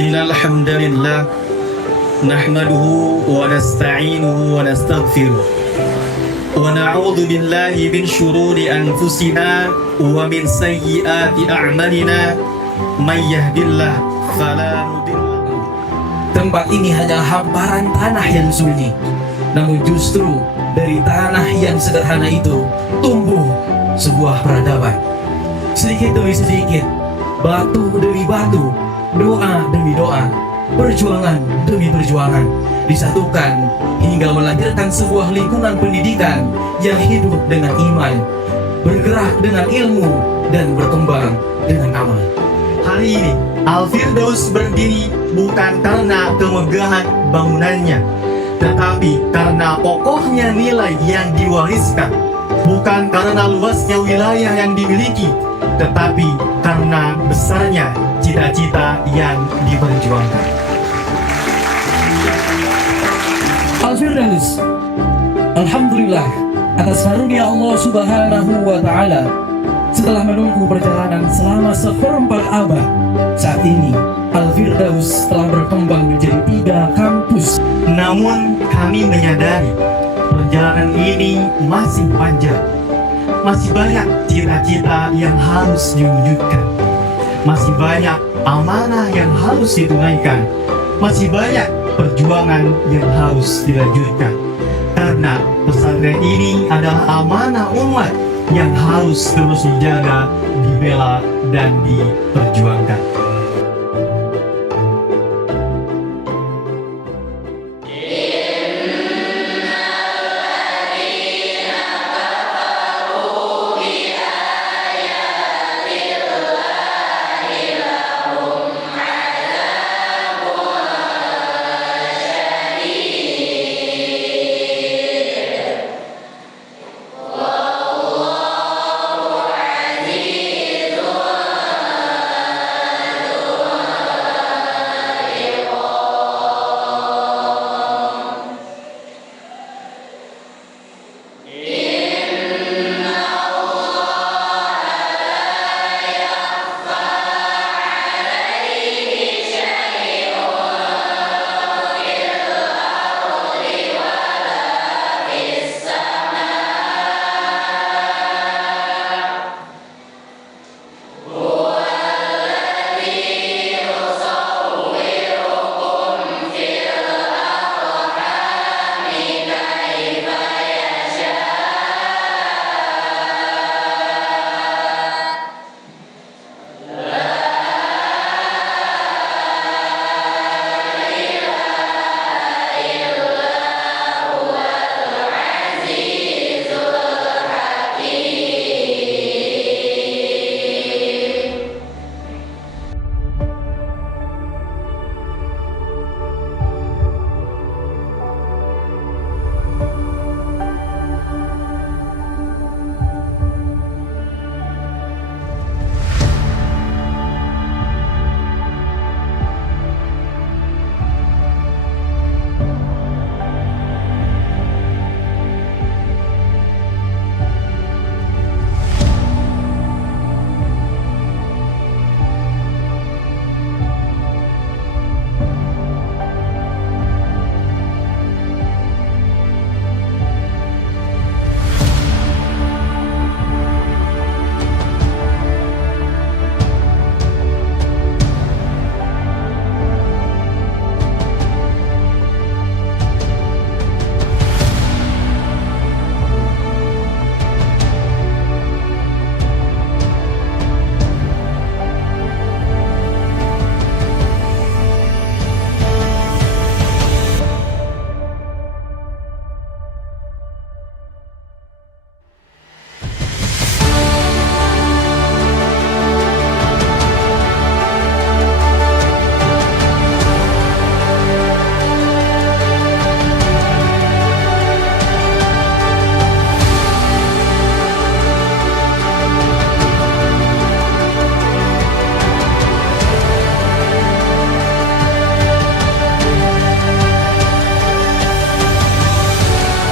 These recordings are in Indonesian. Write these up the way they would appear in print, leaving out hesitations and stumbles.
Innal hamdalillah nahmaduhu wa nasta'inuhu wa nastaghfiruh wa na'udzu billahi min syururi anfusina wa min sayyiati a'malina may yahdihillahu fala mudilla. Tempat ini hanyalah hamparan tanah yang sunyi, namun justru dari tanah yang sederhana itu tumbuh sebuah peradaban. Sedikit demi sedikit, batu demi batu, doa demi doa, perjuangan demi perjuangan disatukan hingga melahirkan sebuah lingkungan pendidikan yang hidup dengan iman, bergerak dengan ilmu, dan berkembang dengan amal. Hari ini Al-Firdaus berdiri bukan karena kemegahan bangunannya, tetapi karena kokohnya nilai yang diwariskan. Bukan karena luasnya wilayah yang dimiliki, tetapi karena besarnya cita-cita yang diperjuangkan. Al-Firdaus, alhamdulillah atas karunia Allah Subhanahu wa Ta'ala. Setelah menunggu perjalanan selama seperempat abad, saat ini Al-Firdaus telah berkembang menjadi 3 kampus. Namun kami menyadari perjalanan ini masih panjang. Masih banyak cita-cita yang harus diwujudkan. Masih banyak amanah yang harus ditunaikan. Masih banyak perjuangan yang harus dilanjutkan. Karena pesantren ini adalah amanah umat yang harus terus dijaga, dibela, dan diperjuangkan.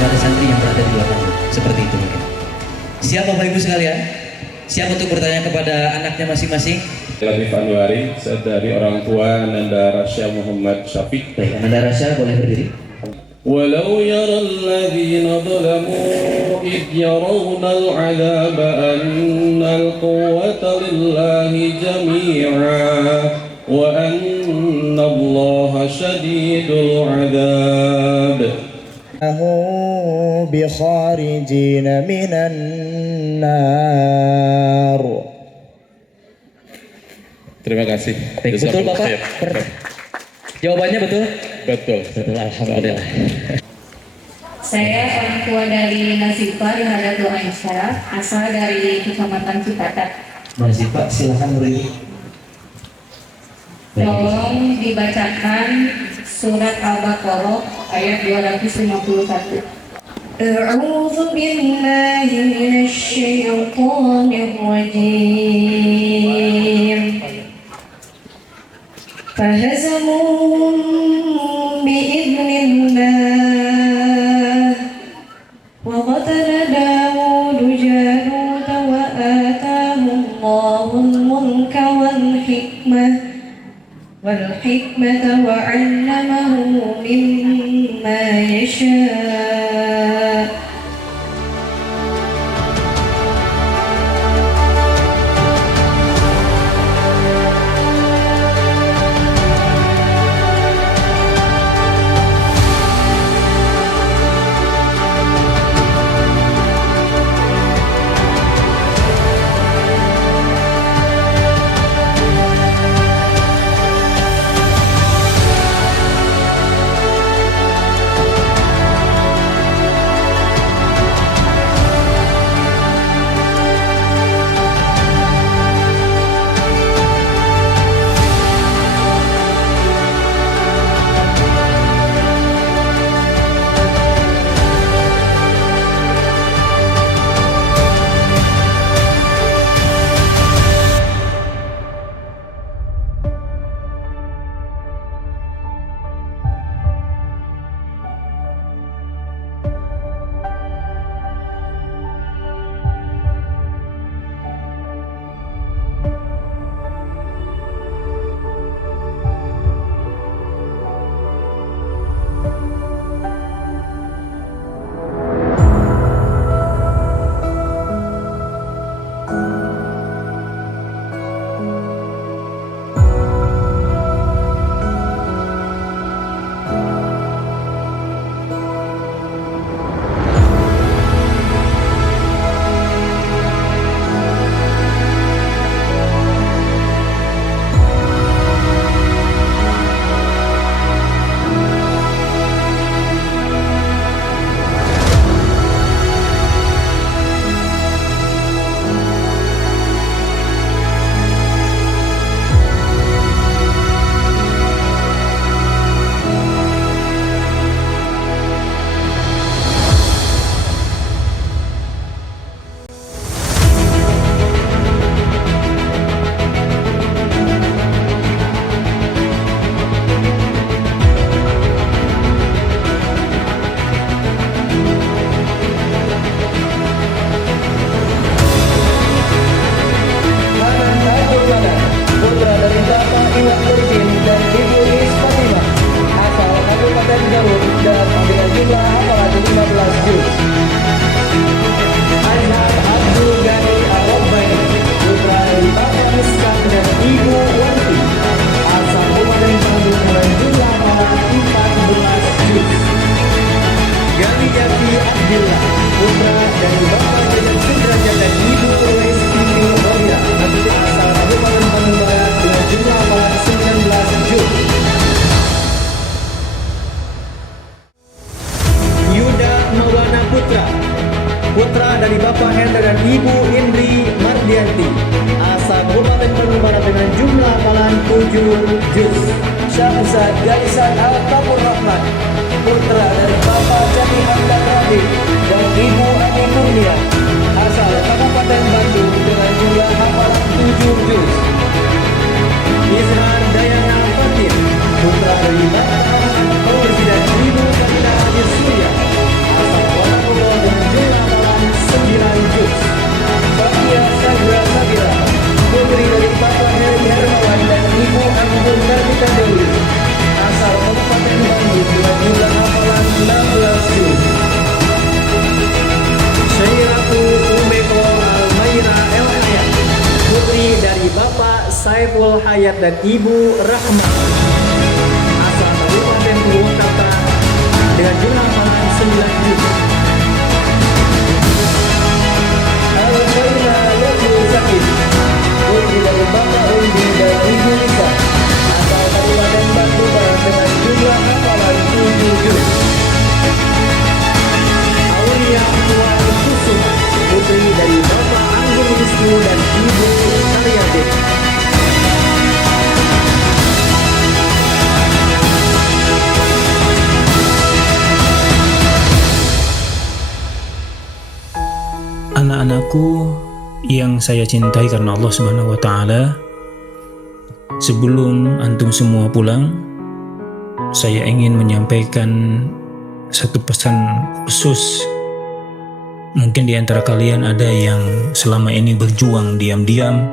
kepada santri yang berada di belakang. Seperti itu mungkin. Siap Bapak Ibu sekalian? Siap untuk bertanya kepada anaknya masing-masing? Latif Anwari dari orang tua Nanda Rasya Muhammad Syafiq. Baik, Ananda Rasya boleh berdiri. ولو يرى الذين ظلموا إذ يرون العذاب أن القوة لله جميعا وأن الله شديد العذاب بخارجين من النار. Terima kasih. Baik, betul Bapak? Jawabannya betul? Betul. Betul, alhamdulillah. Saya orang tua dari Nazifa Rihadatul Aisyah, asal dari Kecamatan Cipatat. Masih Pak, silakan berdiri. Baik. Tolong dibacakan surat Al-Baqarah ayat 251. A'udzu billahi minasy syaithanir rajim. فهزموهم بإذن الله وقتل داود جالوت وآتاه الله الملك والحكمة وعلمه مما يشاء. putra dari Bapak Hendra dan Ibu Indri Mardianti, asal Kabupaten Bandung Barat dengan jumlah hafalan 7 juz. Syamsa Gaisan Al-Tabur Rahman, putra dari Bapak Jati Hamdan Rabi dan Ibu Ani Kurnia, asal Kabupaten Bandung dengan jumlah hafalan 7 juz. Izhar Dayana Fatir, putra dari Bapak Fauzi dan Ibu Karina Haji Surya, asal Wonogoro dengan jumlah hafalan 9 juz. Fatia Sagra Sabira, putri dari Bapak Heri Saiful Hayat dan Ibu Rahma asal Kabupaten Purwakarta dengan jumlah hafalan 9 juz. Al-Faina Lokul Sakit Undi dari Bapak Undi dan Ibu Lisa asal Kabupaten Bandung dengan jumlah hafalan 7 juz. Aulia Tuan Kusuma putri dari Bapak Anggun Wisnu dan Ibu Karyati. Anak-anakku yang saya cintai karena Allah Subhanahu wa Ta'ala, sebelum antum semua pulang, saya ingin menyampaikan satu pesan khusus. Mungkin di antara kalian ada yang selama ini berjuang diam-diam,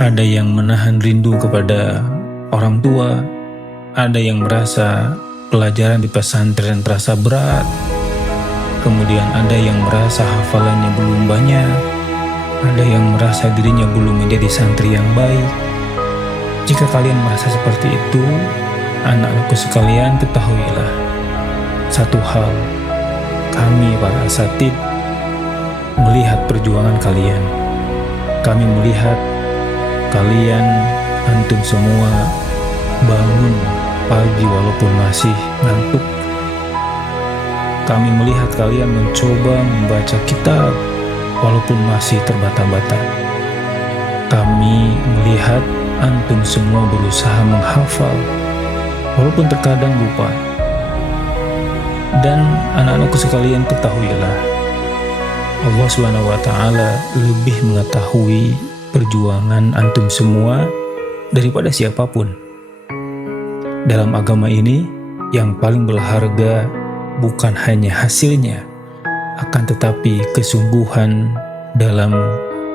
ada yang menahan rindu kepada orang tua, ada yang merasa pelajaran di pesantren terasa berat, kemudian ada yang merasa hafalannya belum banyak, ada yang merasa dirinya belum menjadi santri yang baik. Jika kalian merasa seperti itu, anak-anakku sekalian, ketahuilah satu hal, kami para asatid melihat perjuangan kalian. Kami melihat kalian, antum semua bangun pagi walaupun masih ngantuk. Kami melihat kalian mencoba membaca kitab walaupun masih terbata-bata. Kami melihat antum semua berusaha menghafal walaupun terkadang lupa. Dan anak-anakku sekalian, ketahuilah Allah Subhanahu wa Ta'ala lebih mengetahui perjuangan antum semua daripada siapapun. Dalam agama ini, yang paling berharga bukan hanya hasilnya, akan tetapi kesungguhan dalam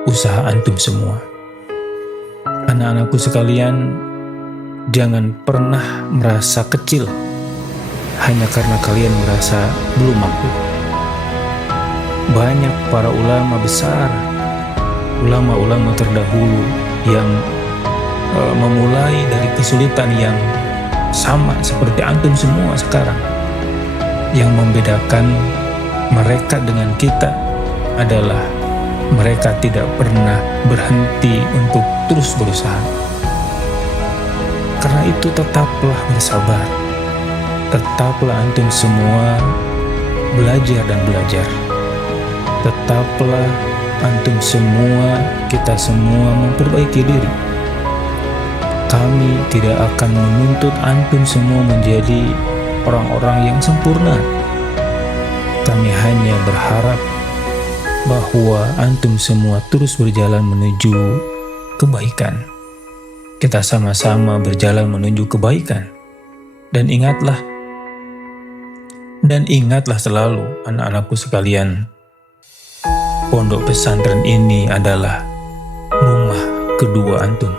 usaha antum semua. Anak-anakku sekalian, jangan pernah merasa kecil hanya karena kalian merasa belum mampu. Banyak para ulama besar, ulama-ulama terdahulu yang memulai dari kesulitan yang sama seperti antum semua sekarang. Yang membedakan mereka dengan kita adalah mereka tidak pernah berhenti untuk terus berusaha. Karena itu tetaplah bersabar. Tetaplah antum semua belajar dan belajar. Tetaplah antum semua, kita semua memperbaiki diri. Kami tidak akan menuntut antum semua menjadi orang-orang yang sempurna. Kami hanya berharap bahwa antum semua terus berjalan menuju kebaikan. Kita sama-sama berjalan menuju kebaikan. Dan ingatlah selalu, anak-anakku sekalian, pondok pesantren ini adalah rumah kedua antum.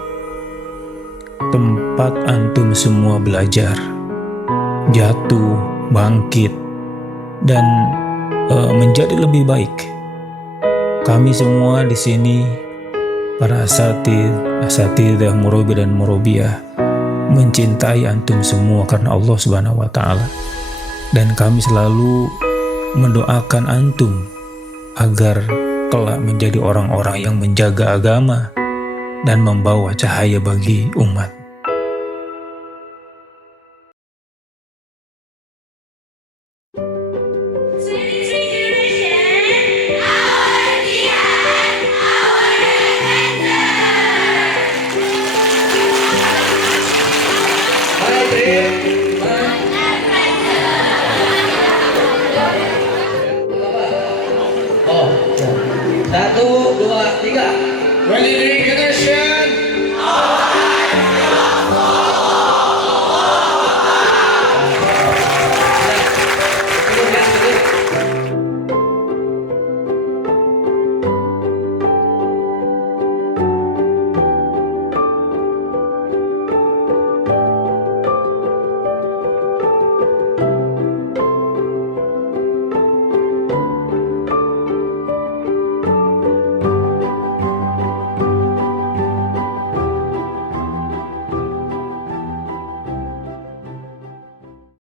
Tempat antum semua belajar, jatuh, bangkit, dan menjadi lebih baik. Kami semua di sini, para asatidah, murabi dan murabiah, mencintai antum semua karena Allah Subhanahu wa Ta'ala. Dan kami selalu mendoakan antum agar kelak menjadi orang-orang yang menjaga agama dan membawa cahaya bagi umat. Oh, 1, 2, 3. Walidayka Syekh